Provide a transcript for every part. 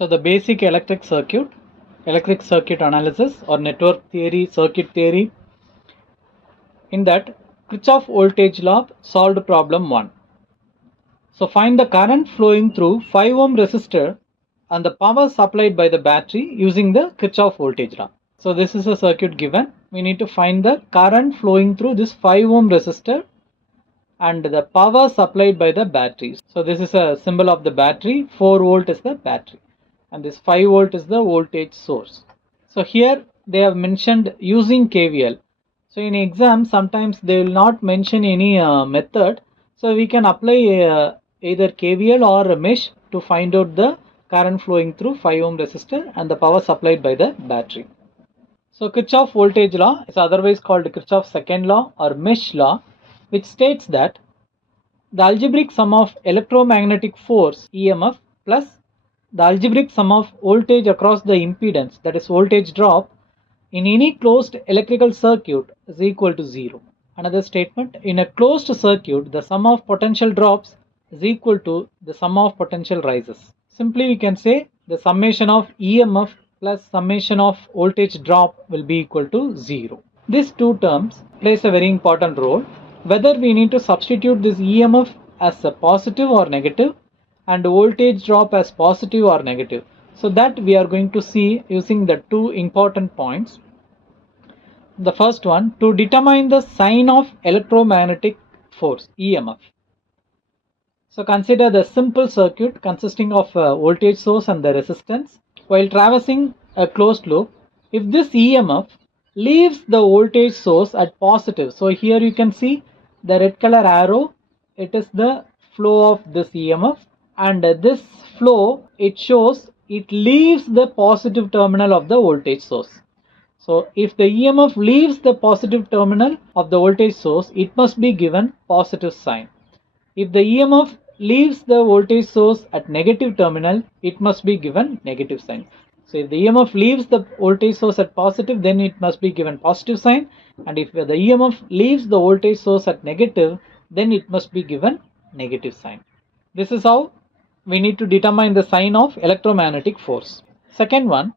So the basic electric circuit analysis or network theory, circuit theory. In that, Kirchhoff voltage law solved problem 1. So find the current flowing through 5 ohm resistor and the power supplied by the battery using the Kirchhoff voltage law. So this is a circuit given. We need to find the current flowing through this 5 ohm resistor and the power supplied by the battery. So this is a symbol of the battery. 4 volt is the battery and this 5 volt is the voltage source. So here they have mentioned using KVL. So in exam sometimes they will not mention any method. So we can apply either KVL or a mesh to find out the current flowing through 5 ohm resistor and the power supplied by the battery. So Kirchhoff voltage law is otherwise called Kirchhoff's second law or mesh law, which states that the algebraic sum of electromagnetic force EMF plus the algebraic sum of voltage across the impedance, that is voltage drop, in any closed electrical circuit is equal to 0. Another statement, in a closed circuit the sum of potential drops is equal to the sum of potential rises. Simply we can say the summation of EMF plus summation of voltage drop will be equal to 0. These two terms plays a very important role, whether we need to substitute this EMF as a positive or negative and voltage drop as positive or negative. So that we are going to see using the two important points. The first one, to determine the sign of electromagnetic force EMF. So consider the simple circuit consisting of a voltage source and the resistance. While traversing a closed loop, if this EMF leaves the voltage source at positive, so here you can see the red color arrow, it is the flow of this EMF, and this flow, it shows it leaves the positive terminal of the voltage source. So if the EMF leaves the positive terminal of the voltage source, it must be given positive sign. If the EMF leaves the voltage source at negative terminal, it must be given negative sign. So if the EMF leaves the voltage source at positive, then it must be given positive sign, and if the EMF leaves the voltage source at negative, then it must be given negative sign. This is how we need to determine the sign of electromagnetic force. Second one,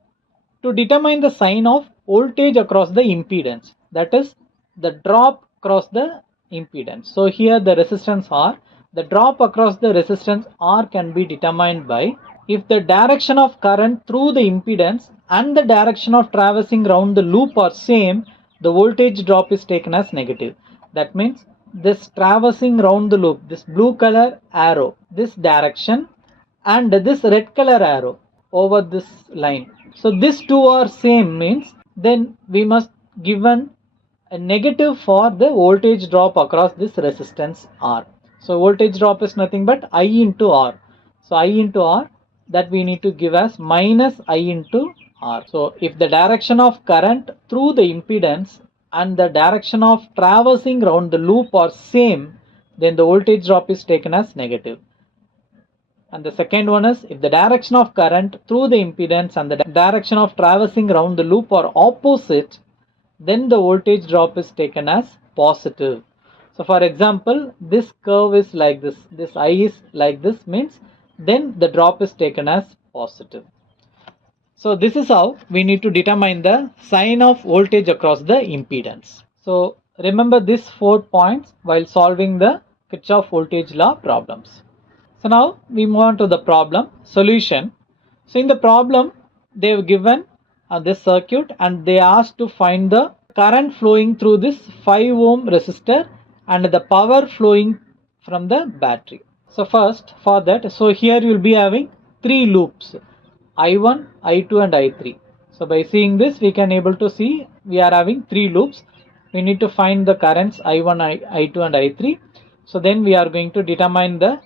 to determine the sign of voltage across the impedance, that is the drop across the impedance. So here the resistance R, the drop across the resistance R can be determined by, if the direction of current through the impedance and the direction of traversing round the loop are same, the voltage drop is taken as negative. That means this traversing round the loop, this blue color arrow, this direction, and this red color arrow over this line. So these two are same, means then we must given a negative for the voltage drop across this resistance R. So voltage drop is nothing but I into R. So I into R, that we need to give as minus I into R. So if the direction of current through the impedance and the direction of traversing round the loop are same, then the voltage drop is taken as negative. And the second one is, if the direction of current through the impedance and the direction of traversing around the loop are opposite, then the voltage drop is taken as positive. So for example, this curve is like this I is like this, means then the drop is taken as positive. So this is how we need to determine the sign of voltage across the impedance. So remember these 4 points while solving the Kirchhoff voltage law problems. So now we move on to the problem solution. So in the problem they have given this circuit and they asked to find the current flowing through this 5 ohm resistor and the power flowing from the battery. So first for that, so here you will be having 3 loops, I1, I2 and I3. So by seeing this we can able to see we are having 3 loops. We need to find the currents I1, I2 and I3. So then we are going to determine the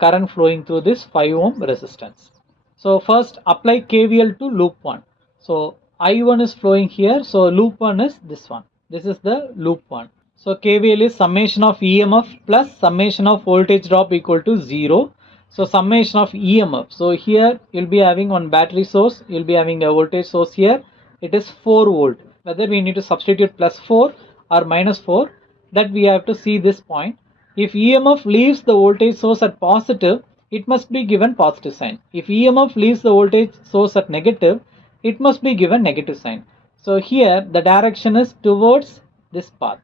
current flowing through this 5 ohm resistance. So first apply KVL to loop 1. So I1 is flowing here, so loop 1 is this one. This is the loop 1. So KVL is summation of EMF plus summation of voltage drop equal to 0. So summation of EMF. So here you'll be having one battery source, you'll be having a voltage source here. It is 4 volt. Whether we need to substitute plus 4 or minus 4, that we have to see this point. If EMF leaves the voltage source at positive, it must be given positive sign. If EMF leaves the voltage source at negative, it must be given negative sign. So here the direction is towards this path.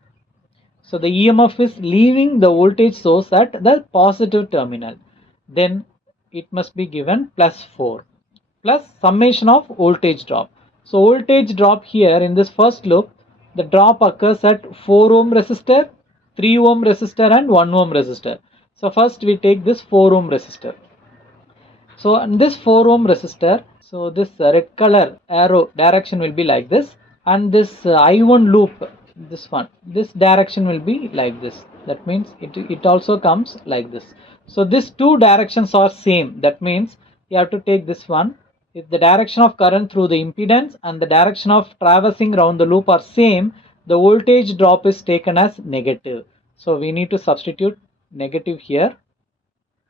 So the EMF is leaving the voltage source at the positive terminal. Then it must be given plus 4 plus summation of voltage drop. So voltage drop here in this first loop, the drop occurs at 4 ohm resistor, 3 ohm resistor and 1 ohm resistor. So first we take this 4 ohm resistor. So in this 4 ohm resistor, so this red color arrow direction will be like this, and this I1 loop, this direction will be like this. That means it also comes like this. So these two directions are same. That means you have to take this one. If the direction of current through the impedance and the direction of traversing around the loop are same, the voltage drop is taken as negative. So we need to substitute negative here.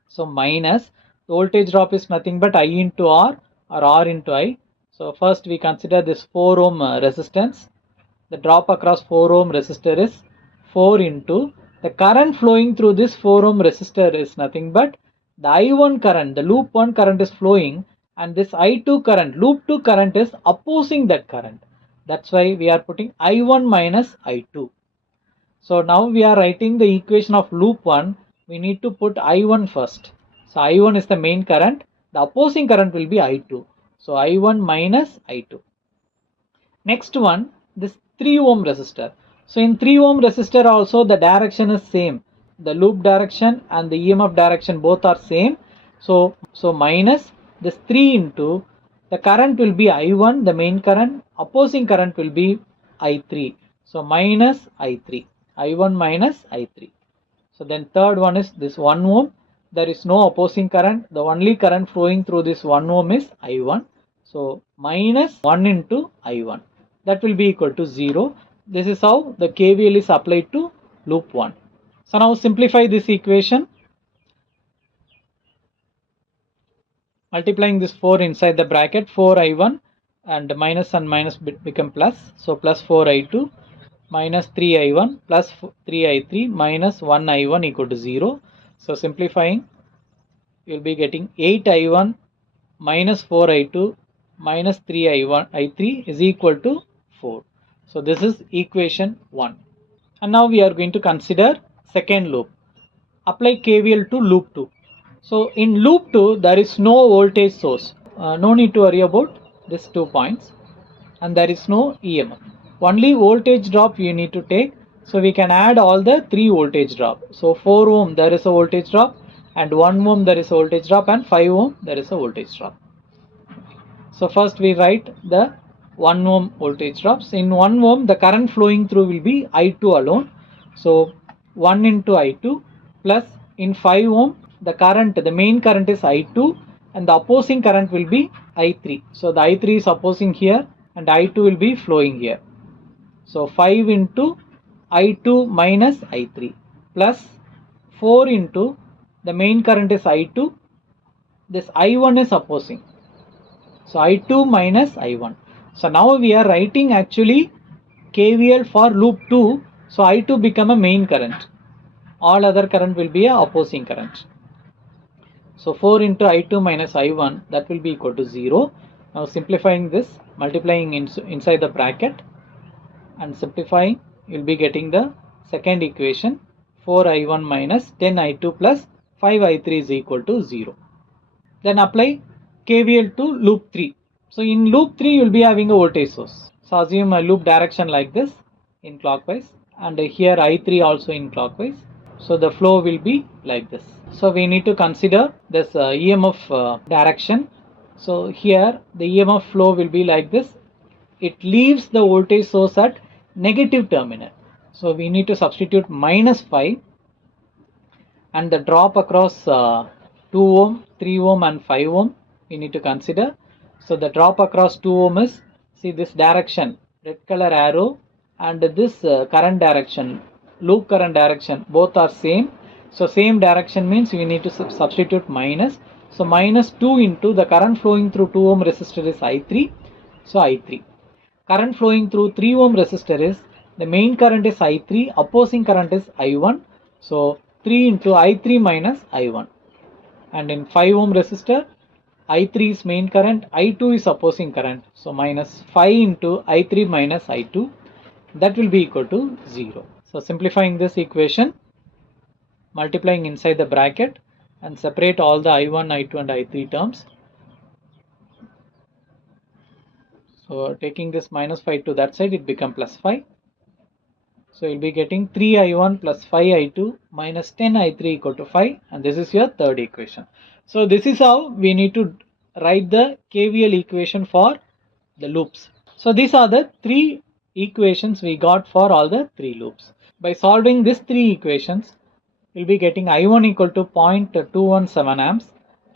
So minus, the voltage drop is nothing but I into R or R into I. So first we consider this 4 ohm resistance. The drop across 4 ohm resistor is 4 into the current flowing through this 4 ohm resistor is nothing but the I1 current, the loop 1 current is flowing, and this I2 current, loop 2 current is opposing that current. That's why we are putting I1 minus I2. So now we are writing the equation of loop 1. We need to put I1 first. So I1 is the main current. The opposing current will be I2. So I1 minus I2. Next one, this 3 ohm resistor. So in 3 ohm resistor also the direction is same. The loop direction and the EMF direction both are same. So minus this 3 into the current will be I1, the main current. Opposing current will be I3. So minus I3. I1 minus I3. So then third one is this 1 ohm. There is no opposing current. The only current flowing through this 1 ohm is I1. So minus 1 into I1. That will be equal to 0. This is how the KVL is applied to loop 1. So now simplify this equation. Multiplying this 4 inside the bracket, 4I1 and minus become plus. So plus 4I2 minus 3I1 plus 3I3 minus 1I1 equal to 0. So simplifying, you will be getting 8I1 minus 4I2 minus 3I3 is equal to 4. So this is equation 1. And now we are going to consider second loop. Apply KVL to loop 2. So in loop 2 there is no voltage source. No need to worry about these 2 points, and there is no EMF. Only voltage drop you need to take. So we can add all the 3 voltage drop. So 4 ohm there is a voltage drop, and 1 ohm there is a voltage drop, and 5 ohm there is a voltage drop. So first we write the 1 ohm voltage drops. In 1 ohm the current flowing through will be I2 alone. So 1 into I2 plus in 5 ohm the current, the main current is I2 and the opposing current will be I3. So the I3 is opposing here and I2 will be flowing here. So 5 into I2 minus I3 plus 4 into the main current is I2, this I1 is opposing. So I2 minus I1. So now we are writing actually KVL for loop 2. So I2 become a main current. All other current will be a opposing current. So 4 into I2 minus I1, that will be equal to 0. Now simplifying this, multiplying inside the bracket and simplifying, you will be getting the second equation, 4I1 minus 10I2 plus 5I3 is equal to 0. Then apply KVL to loop 3. So in loop 3 you will be having a voltage source. So assume a loop direction like this in clockwise, and here I3 also in clockwise. So the flow will be like this. So we need to consider this EMF direction. So here the EMF flow will be like this. It leaves the voltage source at negative terminal. So we need to substitute minus 5, and the drop across 2 ohm, 3 ohm and 5 ohm we need to consider. So the drop across 2 ohm is, see this direction, red color arrow, and this current direction, loop current direction, both are same. So same direction means we need to substitute minus. So minus 2 into the current flowing through 2 ohm resistor is I3. So I3. Current flowing through 3 ohm resistor is, the main current is I3, opposing current is I1. So 3 into I3 minus I1. and in 5 ohm resistor I3 is main current, I2 is opposing current. So minus 5 into I3 minus I2, that will be equal to 0. So simplifying this equation, multiplying inside the bracket and separate all the I1, I2 and I3 terms. So taking this minus 5 to that side, it becomes plus 5. So you'll be getting 3I1 plus 5I2 minus 10I3 equal to 5, and this is your third equation. So this is how we need to write the KVL equation for the loops. So these are the three equations we got for all the three loops. By solving these three equations, we'll be getting I1 equal to 0.217 amps,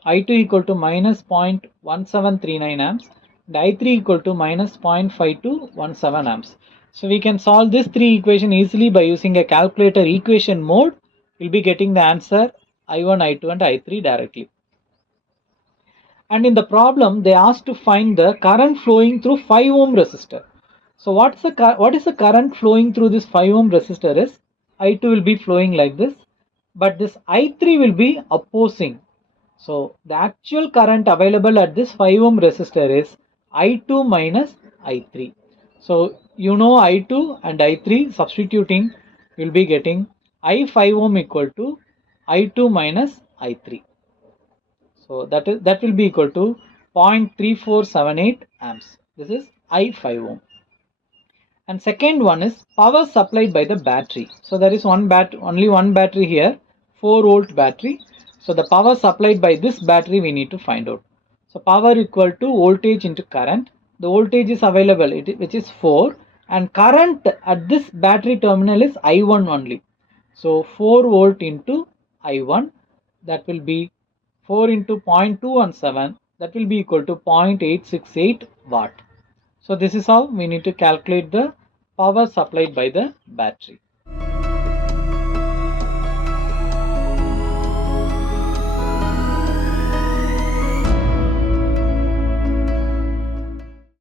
I2 equal to minus 0.1739 amps, and I3 equal to minus 0.5217 amps. So we can solve this three equation easily by using a calculator equation mode. We'll be getting the answer I1, I2 and I3 directly. And in the problem, they asked to find the current flowing through 5 ohm resistor. So what is the current flowing through this 5 ohm resistor is I2 will be flowing like this, but this I3 will be opposing. So the actual current available at this 5 ohm resistor is I2 minus I3. So you know I2 and I3, substituting, you'll be getting I5 ohm equal to I2 minus I3. So that will be equal to 0.3478 amps. This is I5 ohm. And second one is power supplied by the battery. So there is only one battery here, 4 volt battery. So the power supplied by this battery we need to find out. So power equal to voltage into current. The voltage is available, which is 4, and current at this battery terminal is I1 only. So 4 volt into I1, that will be 4 into 0.217, that will be equal to 0.868 watt. So this is how we need to calculate the power supplied by the battery.